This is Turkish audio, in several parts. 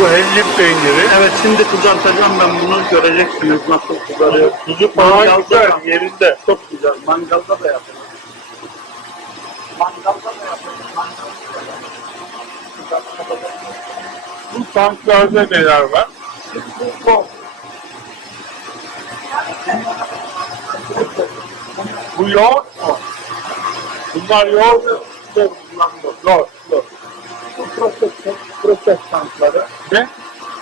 Bu hellim peyniri. Evet şimdi kızartacağım ben bunu göreceksiniz nasıl kızarıyor. Tuzu falan Mangalda güzel da- yerinde. Çok güzel. Mangalda da yapılır. Mangalda da yapılır. Mangalda da yapılır. Bu tanklarda neler var? Bu Bu yoğurt mu? Bunlar yoğurt mu? Yok, yok. Bu proses tankları. Ne?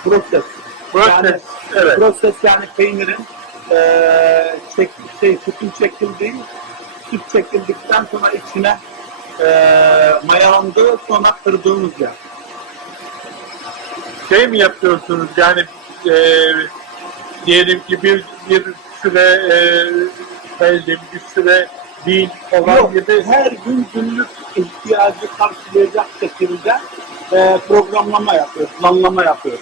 Proses. Proses, Yani, evet. Proses yani peynirin eee çek, şey, sütün çekildiği, süt çekildikten sonra içine eee mayalandığı sonra kırdığımız yer. Şey mi yapıyorsunuz yani e, diyelim ki bir, bir süre e, hellim, bir süre değil falan Yok, gibi her gün günlük ihtiyacı karşılayacak şekilde eee programlama yapıyoruz, planlama yapıyoruz.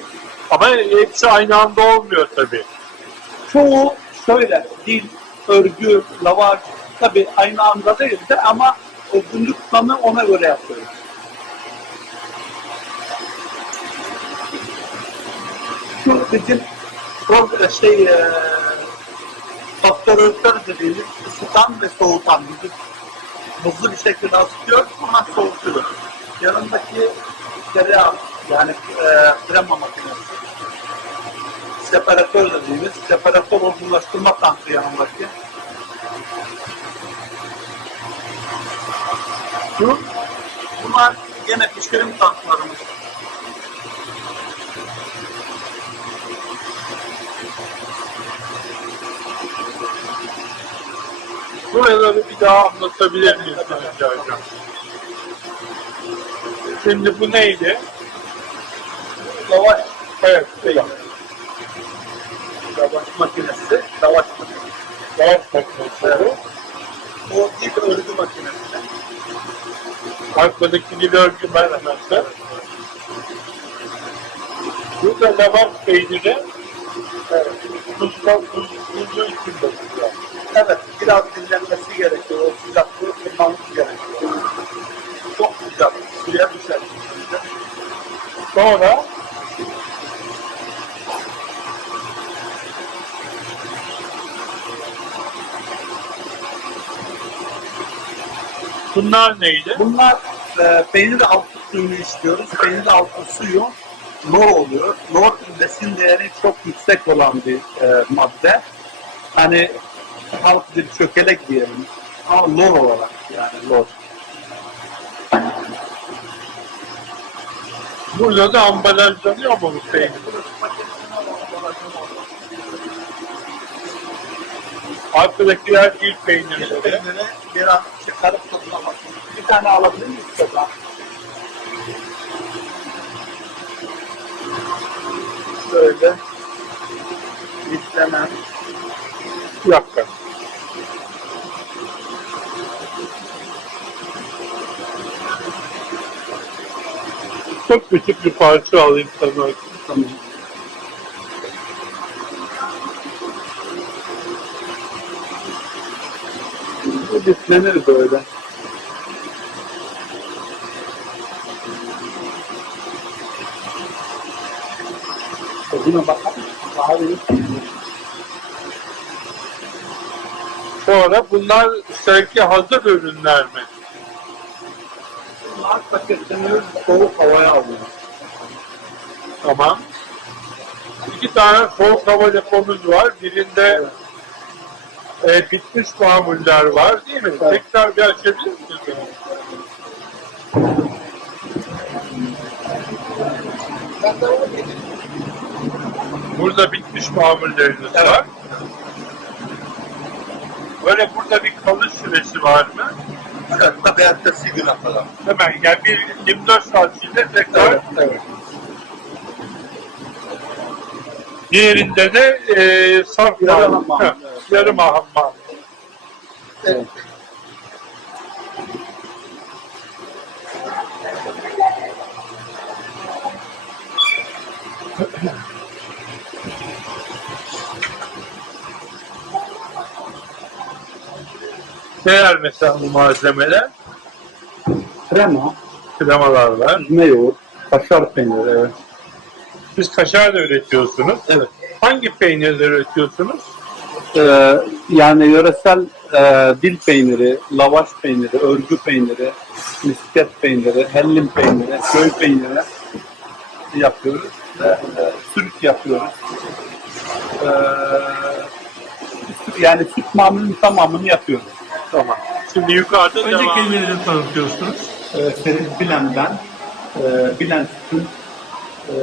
ama hepsi aynı anda olmuyor tabii. Çoğu şöyle dil, örgü, lavaş tabi aynı anda değil de ama o günlük planı ona göre yapıyoruz. Şu bizim şey e, faktörler dediğimiz ısıtan ve soğutan bizim hızlı bir şekilde ısıtıyor ama soğutuyor. Yanındaki tereyağı yani e, krema makinesi separatör dediğimiz separatör olgunlaştırma tankı yanındaki. Şu, bunlar gene pişirim tanklarımız. Buraları bir daha anlatabilir miyiz Hacı Hocam? Şimdi bu neydi? Lavaş, Evet, şey, lavaş makinesi, lavaş makinesi. Doğal makinesi. O ilk örgü makinesi. Arkadaki bir örgü makinesi. Burada lavaş peyniri Evet. tuzla, tuz, tuzlu içinde duruyor. Evet, biraz dinlenmesi gerekiyor. O sıcaklığı kırmamız gerekiyor. Sıcak, suya düşer. Sonra Bunlar neydi? Bunlar e, peynir altı suyunu istiyoruz. Peynir altı suyu lor oluyor. Lor besin değeri çok yüksek olan bir e, madde. Hani halk bir çökelek diyelim. Ama lor olarak yani lor. Burada da ambalajlanıyor mu bu peynir? Arkadakiler ilk. Peyniri bir an çıkarıp tadına. Bir tane alabilir miyiz çocuğa? Şöyle. İstemem. Bir dakika. Çok küçük bir parça alayım sana. Tamam. Bu diflenir böyle. Tadına bakar mısın? Benim Sonra bunlar sevki hazır ürünler mi? Bunlar paketleniyor, soğuk havaya alıyor. Tamam. İki tane soğuk hava depomuz var. Birinde e, bitmiş mamuller var değil mi? Evet. Tekrar bir açabilir misiniz? Burada bitmiş mamulleriniz Evet. var. Böyle burada bir kalış süresi var mı? Tabii ertesi güne kadar. Hemen yani bir 24 saat içinde tekrar Evet, evet. diğerinde de e, saf Yarım Heh, evet. Yarım aham evet. Neler mesela bu malzemeler? Krema, Kremalar var. süzme yoğurt, kaşar peyniri, evet. Siz kaşar da üretiyorsunuz. Evet. Hangi peynirleri üretiyorsunuz? Ee, yani yöresel e, dil peyniri, lavaş peyniri, örgü peyniri, misket peyniri, hellim peyniri, köy peyniri yapıyoruz. Ve, e, sürük yapıyoruz. Ee, yani süt mamulünün tamamını yapıyoruz. Tamam. Şimdi yukarıda Önce devam. kendilerini tanıtıyorsunuz. Ee, Ferit Bilen'den, e, Bilen Süt'ün e,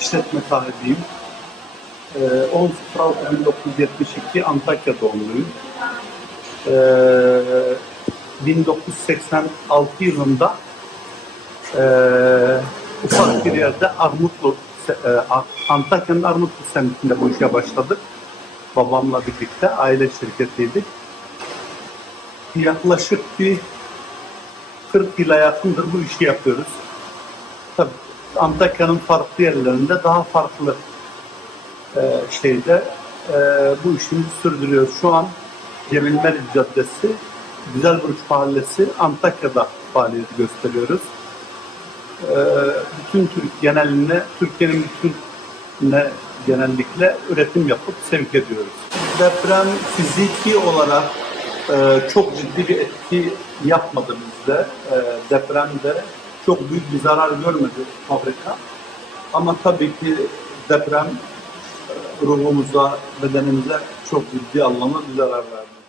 işletme sahibiyim. E, 10.06.1972 Antakya doğumluyum. E, 1986 yılında e, ufak bir yerde Armutlu, e, Antakya'nın Armutlu semtinde bu işe başladık. Babamla birlikte aile şirketiydik yaklaşık bir 40 yıla yakındır bu işi yapıyoruz. Tabii Antakya'nın farklı yerlerinde daha farklı e, şeyde e, bu işimizi sürdürüyoruz. Şu an Cemil Meriç Caddesi, Güzelburuç Mahallesi Antakya'da faaliyet gösteriyoruz. E, bütün Türk geneline, Türkiye'nin bütününe genellikle üretim yapıp sevk ediyoruz. Deprem fiziki olarak e, çok ciddi bir etki yapmadı bizde. E, depremde çok büyük bir zarar görmedi fabrika. Ama tabii ki deprem e, ruhumuza, bedenimize çok ciddi anlamda bir zarar verdi.